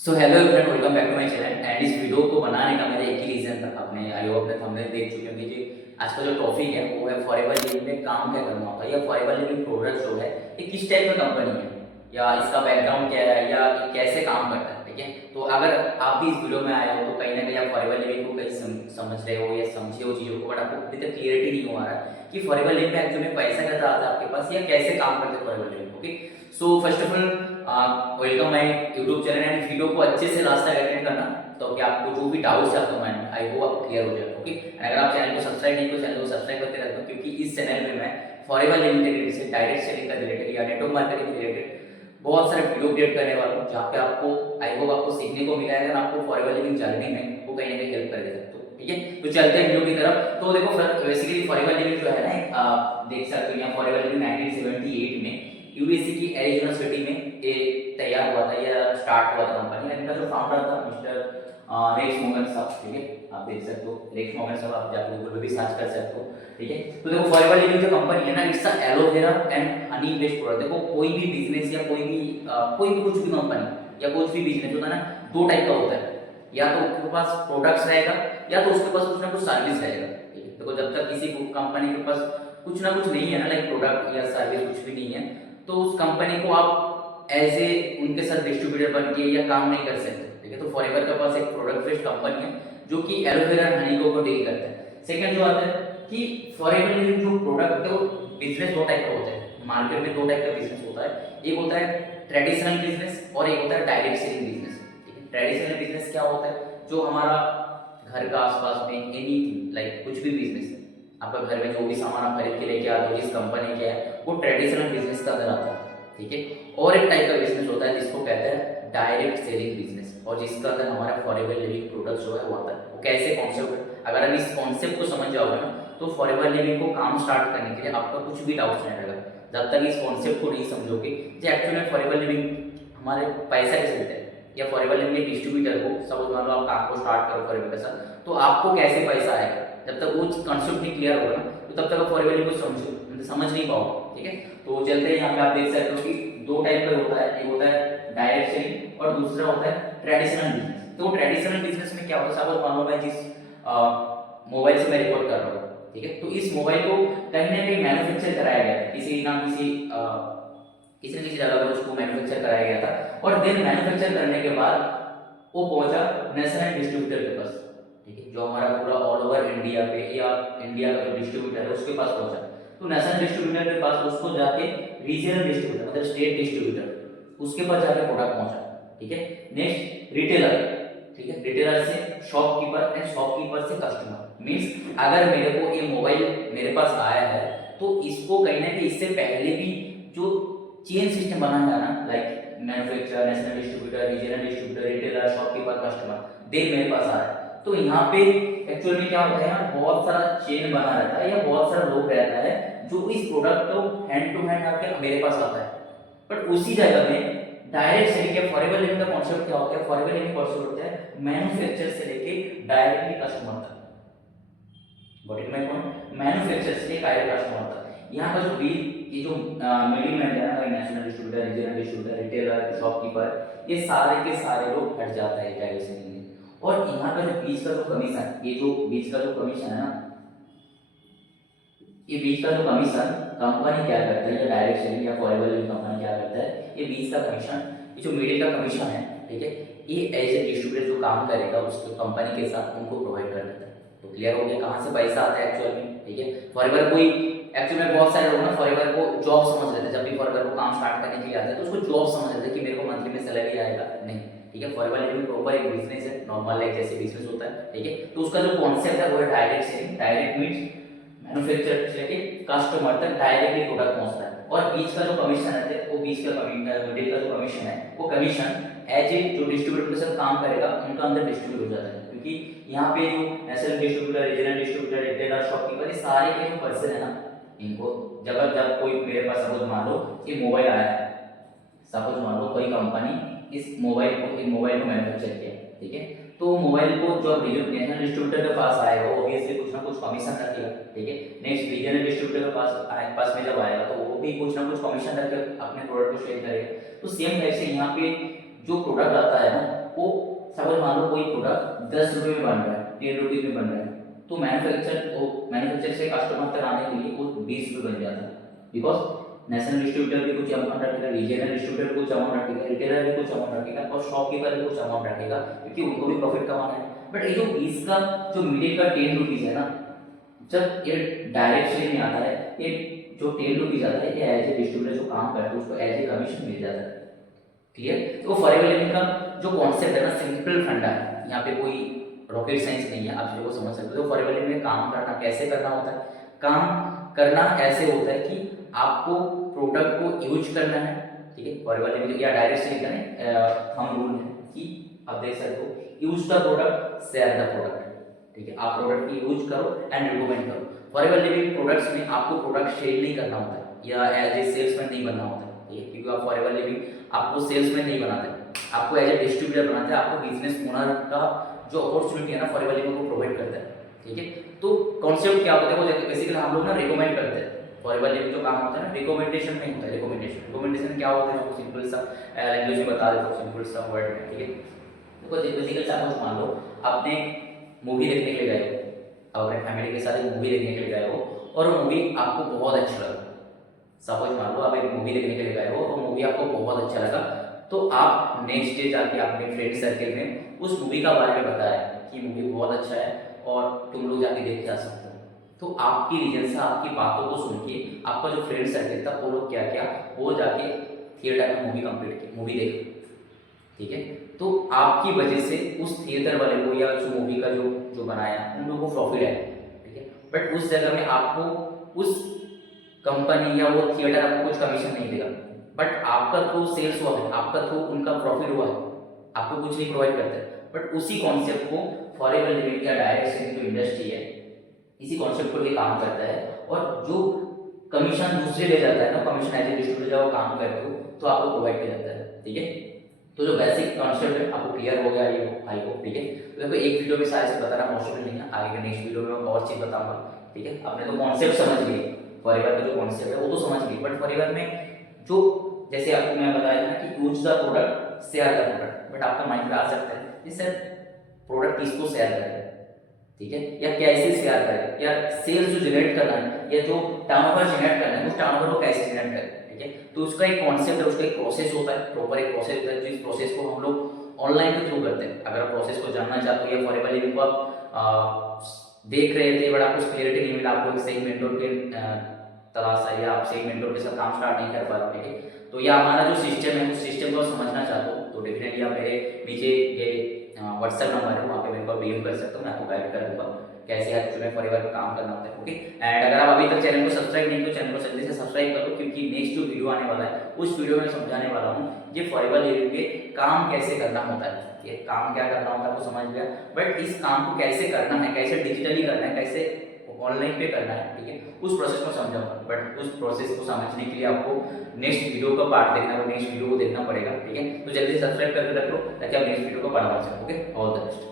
So hello everyone, welcome back to my channel. And इस video को बनाने का मेरा एक ही रीजन था। अपने आई होप आप थंबनेल देख चुके होंगे कि आज का जो टॉपिक है वो है फॉरएवर लिविंग में काम क्या करना होता है, या फॉरएवर लिविंग प्रोडक्ट जो है ये किस टाइप का कंपनी है, या इसका बैकग्राउंड क्या है, या ये कैसे काम करता है। ठीक है, तो अगर आप भी इस वीडियो में आए हो तो कहीं ना कहीं आप फॉरएवर लिविंग को कहीं समझ रहे हो या समझे हो चीज़ों को, बट आपको अभी तक क्लियरिटी नहीं हो रहा है कि फॉरएवर लिविंग में एक्चुअली में पैसा कैसा आता है आपके पास, या कैसे काम करते हैं forever living. Okay, so first of all welcome my YouTube channel. And video को अच्छे से लास्ट तक अटेंड करना, तो कि आपको जो भी डाउट्स है आपके माइंड में आई होप आप क्लियर हो जाए। ओके, अगर आप चैनल को सब्सक्राइब नहीं तो चैनल को सब्सक्राइब करते रहते हो, क्योंकि इस चैनल में मैं फॉरएवर लिमिटेड से डायरेक्ट सेलिंग का रिलेटेड या नेटवर्क मार्केटिंग के रिलेटेड बहुत सारे वीडियो क्रिएट करने वाला हूँ, जहाँ पे आपको आई होप आपको सीखने को मिला है। अगर आपको फॉरएवर लिविंग जर्नी में वो कहीं ना कहीं हेल्प करेगा। तो ठीक है, तो चलते हैं वीडियो की तरफ। तो देखो बेसिकली फॉरएवर लिविंग जो है ना, आप देख सकते हो यहाँ फॉरएवर लिविंग 1978 में यूएससी की एरिजोना सिटी में ये तैयार हुआ था या स्टार्ट हुआ था कंपनी। इनका जो फाउंडर था मिस्टर रेक्स मॉर्गन साहब। ठीक है, आप देख सकते हो रेक्स मॉर्गन साहब, आप जाकर गूगल पे भी सर्च कर सकते हो। ठीक है, तो देखो फॉरएवर लिविंग जो कंपनी है ना, it's aloe vera and honey based product. देखो कोई भी बिजनेस या कोई भी कुछ भी कंपनी या कुछ भी बिजनेस होता है ना, दो टाइप का होता है। या तो उसके पास प्रोडक्ट्स रहेगा, या तो उसके पास कुछ ना कुछ सर्विस रहेगा। ठीक है, देखो जब तक किसी कंपनी के पास कुछ ना कुछ नहीं है ना, लाइक प्रोडक्ट या सर्विस कुछ भी नहीं है, तो उस कंपनी को आप एज ए उनके साथ डिस्ट्रीब्यूटर बन के या काम नहीं कर सकते। ठीक है, तो फॉरएवर के पास एक प्रोडक्ट बेस्ड कंपनी है जो कि एलोवेरा हनी को डील करता है। सेकंड जो आता है कि फॉरएवर लिविंग जो प्रोडक्ट है वो बिजनेस दो टाइप का होता है। मार्केट में दो टाइप का बिजनेस होता है, एक होता है ट्रेडिशनल बिजनेस और एक होता है डायरेक्ट सेलिंग बिजनेस। ठीक है, ट्रेडिशनल बिजनेस क्या होता है, जो हमारा घर का आसपास में एनीथिंग लाइक कुछ भी बिजनेस, आपका घर में जो भी सामान आप खरीद के लेके आते हो जिस कंपनी के है, वो ट्रेडिशनल बिजनेस का अंदर आता है। ठीक है, और एक टाइप का बिजनेस होता है जिसको कहते हैं डायरेक्ट सेलिंग बिजनेस, और जिसका अंदर हमारा फॉरएवर लिविंग प्रोडक्ट जो है वो आता है। वो कैसे कॉन्सेप्ट, अगर आप इस कॉन्सेप्ट को समझ जाओगे ना, तो फॉरएवर लिविंग को काम स्टार्ट करने के लिए आपका कुछ भी डाउट नहीं रहेगा। जब तक इस कॉन्सेप्ट को नहीं समझोगे कि एक्चुअली फॉरएवर लिविंग हमारे पैसा कैसे देते हैं, या फॉरएवर लिविंग के डिस्ट्रीब्यूटर को सपोज मान लो आप काम को स्टार्ट करो फॉरएवर के साथ, तो आपको कैसे पैसा आएगा, जब तक वो कॉन्सेप्ट नहीं क्लियर होगा ना, तो तब तक आप फॉरएवर लिविंग को समझ नहीं पाओगे। ठीक है, तो चलते हैं यहाँ पे। आप देख सकते हो कि दो टाइप का होता है, एक होता है डायरेक्ट सेलिंग और दूसरा होता है ट्रेडिशनल बिजनेस। तो ट्रेडिशनल बिजनेस में क्या होता है, सपोज मान लो मैं जिस मोबाइल से मैं रिकॉर्ड कर रहा हूँ, ठीक है, तो इस मोबाइल को कहीं ना कहीं मैन्युफैक्चर कराया गया है, किसी ना किसी जगह पर उसको मैन्युफैक्चर कराया गया था, और देन मैन्युफैक्चर करने के बाद वो पहुंचा नेशनल डिस्ट्रीब्यूटर के पास। ठीक है, जो हमारा पूरा ऑल ओवर इंडिया पे या इंडिया का जो डिस्ट्रीब्यूटर है उसके पास पहुंचा, तो नेशनल डिस्ट्रीब्यूटर के पास उसको जाके रीजनल डिस्ट्रीब्यूटर मतलब स्टेट डिस्ट्रीब्यूटर उसके पास जाके प्रोडक्ट पहुंचा। ठीक है, नेक्स्ट रिटेलर। ठीक है, रिटेलर से शॉपकीपर एंड शॉपकीपर से कस्टमर। मींस अगर मेरे को ये मोबाइल मेरे पास आया है, तो इसको कहीं ना कहीं इससे पहले भी जो चेन सिस्टम बना है ना, like manufacturer, national distributor, regional distributor, retailer, shopkeeper, customer, then मेरे पास आ रहा है। तो यहाँ पे एक्चुअल में क्या होता है, बहुत सारा चेन बना रहता है या बहुत सारा लोग रहता है जो इस प्रोडक्ट को हैंड टू हैंड आके मेरे पास आता है। बट उसी जगह में डायरेक्ट सेलिंग या फॉरएवर लिविंग का कॉन्सेप्ट क्या होता है, फॉरएवर लिविंग कॉन्सेप्ट होता है मैन्युफैक्चर से लेके डायरेक्टली कस्टमर तक। What it my point, manufacture से डायरेक्ट कस्टमर तक। यहाँ का जो बिल, ये जो मिडिल मैन है ना, national distributor, regional distributor, retailer, shopkeeper, ये सारे के सारे लोग हट जाता है डायरेक्ट सेलिंग में। और यहाँ का जो बीच का जो कमीशन, ये जो बीच का जो कमीशन है ना, ये बीच का जो कमीशन कंपनी क्या करता है, या डायरेक्ट सेलिंग या फॉरएवर लिविंग कंपनी क्या करता है, ये बीच का कमीशन, ये जो मिडिल का कमीशन है, ठीक है, ये एज ए डिस्ट्रीब्यूटर जो काम करेगा उस कंपनी के साथ उनको प्रोवाइड कर देता है। तो क्लियर हो गया कहाँ से पैसा आता है एक्चुअल में। ठीक है, फॉरएवर कोई एक्चुअल में बहुत सारे लोग ना फॉरएवर को जॉब समझ लेते हैं। जब भी फॉरएवर को काम स्टार्ट करने के लिए आता है तो उसको जॉब समझ लेते हैं कि मेरे को मंथली में सैलरी आएगा, नहीं। ठीक है, फॉरएवर लिविंग प्रॉपर एक बिजनेस है, नॉर्मल लाइक जैसे बिजनेस होता है। ठीक है, तो उसका जो कॉन्सेप्ट है वो है direct selling. Direct means manufacture से लेके कस्टमर तक डायरेक्टली प्रोडक्ट पहुंचता है। और बीच का जो कमीशन है, वो बीच का मिडिल का जो कमीशन है, वो कमीशन एज ए जो डिस्ट्रीब्यूटर के साथ काम करेगा उनका अंदर डिस्ट्रीब्यूट हो जाता है। क्योंकि यहाँ पे जो national distributor, regional distributor, retailer, shopkeeper, ये सारे के जो पर्सन है ना, इनको जब कोई मेरे पास सपोज मान लो ये मोबाइल आया है, सपोज मान लो कोई कंपनी इस मोबाइल को मैन्युफैक्चर किया, ठीक है, तो मोबाइल को जो नेशनल डिस्ट्रीब्यूटर के पास आएगा वो ऑब्वियसली कुछ ना कुछ कमीशन रखेगा। ठीक है, नेक्स्ट रीजनल डिस्ट्रीब्यूटर के पास में जब आएगा तो वो भी कुछ ना कुछ कमीशन रख के अपने प्रोडक्ट को सेल करेगा। तो सेम टाइप से यहाँ पे जो प्रोडक्ट आता है ना, सपोज मान लो कोई प्रोडक्ट 10 रुपये में बन रहा है, 10 रुपीज में बन रहा है, तो मैन्युफैक्चर से कस्टमर तक आने के लिए वो 20 रुपये बन जाता है, बिकॉज नेशनल डिस्ट्रीब्यूटर भी कुछ अमाउंट रखेगा, रीजनल डिस्ट्रीब्यूटर कुछ अमाउंट रखेगा, रिटेलर भी कुछ अमाउंट रखेगा और शॉपकीपर भी कुछ अमाउंट रखेगा, क्योंकि उनको भी प्रॉफिट कमाना है। बट ये जो 20 का जो मिडिल का 10 रुपीज है ना, जब ये डायरेक्ट सेल में आता है, ये जो 10 रुपीज आता है, ये एज ए डिस्ट्रीब्यूटर जो काम करता है उसको एज ए कमीशन मिल जाता है। क्लियर? तो फॉरएवर लिविंग का जो कॉन्सेप्ट है ना, सिंपल फंडा है, यहाँ पे कोई रॉकेट साइंस नहीं है, आप चीजों को समझ सकते हो। तो फॉरएवर लिविंग में काम करना कैसे करना होता है, काम करना ऐसे होता है कि आपको प्रोडक्ट को यूज करना है, ठीक है। फॉरएवर लिविंग या डायरेक्ट सेल का हम रूल है कि आप देख सकते हो, use the product share the product, ठीक है। आप प्रोडक्ट की यूज करो एंड रिकमेंड करो। फॉरएवर लिविंग प्रोडक्ट्स में आपको प्रोडक्ट सेल नहीं करना होता है या एज ए सेल्समैन नहीं बनना होता है, ठीक है, क्योंकि आप फॉरएवर लिविंग आपको सेल्समैन नहीं बनाते, आपको एज ए डिस्ट्रीब्यूटर बनाते हैं, आपको बिजनेस ओनर का जो अपॉर्चुनिटी है ना फॉरएवर लिविंग को प्रोवाइड करता है, ठीक है। तो कॉन्सेप्ट क्या होता है, वो बेसिकली हम लोग ना रिकमेंड करते हैं। फॉरएवर लिविंग जो काम होता है ना, रिकमेंडेशन में होता है। रिकमेंडेशन क्या होता है, आपको सिंपल सा लैंग्वेज में बता देता हूँ, सिंपल सा वर्ड में, ठीक है। देखो बेसिकली सपोज मान लो आपने मूवी देखने के लिए गए हो, अपने फैमिली के साथ एक मूवी देखने के लिए गए हो और वो मूवी आपको बहुत अच्छा लगा। सपोज मान लो आप एक मूवी देखने के लिए गए हो और मूवी आपको बहुत अच्छा लगा, तो आप नेक्स्ट डे जाके अपने फ्रेंड सर्कल में उस मूवी का बारे में बताया कि मूवी बहुत अच्छा है और तुम लोग जाके देख के आ सकते हो। तो आपकी रीजन से आपकी बातों को सुन के आपका जो फ्रेंड सर्कल था वो लोग क्या किया, वो जाके थिएटर में मूवी कंप्लीट की, मूवी देखी, ठीक है। तो आपकी वजह से उस थिएटर वाले को या जो मूवी का जो बनाया उन लोगों को प्रॉफिट है, ठीक है। बट उस जगह में आपको उस कंपनी या वो थिएटर आपको कुछ कमीशन नहीं देगा, बट आपका थ्रू सेल्स हुआ है, आपका थ्रू उनका प्रॉफिट हुआ है, आपको कुछ नहीं प्रोवाइड करते। बट उसी कॉन्सेप्ट को फॉरएवर लिविंग या डायरेक्ट सेलिंग जो इंडस्ट्री है, इसी कॉन्सेप्ट पर भी काम करता है। और जो कमीशन दूसरे ले जाता है ना, कमीशन एज ए डिस्ट्रीब्यूटर जब काम करते हो तो आपको प्रोवाइड किया जाता है, ठीक है। तो जो बेसिक कॉन्सेप्ट है आपको क्लियर हो गया ये आई होप, ठीक है। तो देखो एक वीडियो में सारे से बताना पॉसिबल नहीं है, आगे के नेक्स्ट वीडियो में मैं और चीज बताऊंगा, ठीक है। आपने तो कॉन्सेप्ट समझ लिए, फॉरएवर का जो कॉन्सेप्ट है वो तो समझ गए, बट फॉरएवर में जो जैसे आपको मैं बताया था कि use the product share the product, but आपका माइंड में आ सकता है कि सर प्रोडक्ट किसको शेयर करें, ठीक है, या कैसे शेयर करें, या सेल्स जो जनरेट करना है या जो टर्नओवर जनरेट करना है उस टर्नओवर को कैसे जनरेट करें, ठीक है। तो उसका एक कॉन्सेप्ट है, उसका एक प्रोसेस होता है, प्रॉपर एक प्रोसेस होता है, जिस प्रोसेस को हम लोग ऑनलाइन के थ्रू करते हैं। अगर आप प्रोसेस को जानना चाहते हो या फॉरएवर लिविंग को आप देख रहे थे बट आपको क्लियरिटी नहीं मिला, आपको एक सही मेंटोर के तलाश है या आप सही मेंटोर के साथ काम स्टार्ट नहीं कर पा रहे, ठीक है। तो यह हमारा जो सिस्टम है उस सिस्टम को समझना चाहते हो तो डेफिनेटली आप मेरे नीचे ये व्हाट्सएप नंबर है, वहाँ पे मेरे को डीएम कर सकते हो, मैं आपको गाइड कर दूंगा कैसे एक्चुअली फॉरएवर में काम करना होता है, ओके। एंड अगर आप अभी तक चैनल को सब्सक्राइब नहीं किया, चैनल को जल्दी से सब्सक्राइब करो, क्योंकि नेक्स्ट जो वीडियो आने वाला है उस वीडियो में समझाने वाला हूँ ये फॉरएवर लिविंग पे काम कैसे करना होता है। ये काम क्या करना होता है आपको समझ गया, बट इस काम को कैसे करना है, कैसे डिजिटली करना है, कैसे ऑनलाइन पे करना है, ठीक है, उस प्रोसेस को समझाऊंगा। बट उस प्रोसेस को समझने के लिए आपको नेक्स्ट वीडियो का पार्ट देखना होगा, नेक्स्ट वीडियो को देखना पड़ेगा, ठीक है। तो जल्दी सब्सक्राइब करके रख लो ताकि आप नेक्स्ट वीडियो को पढ़ा सको, ओके। All the best.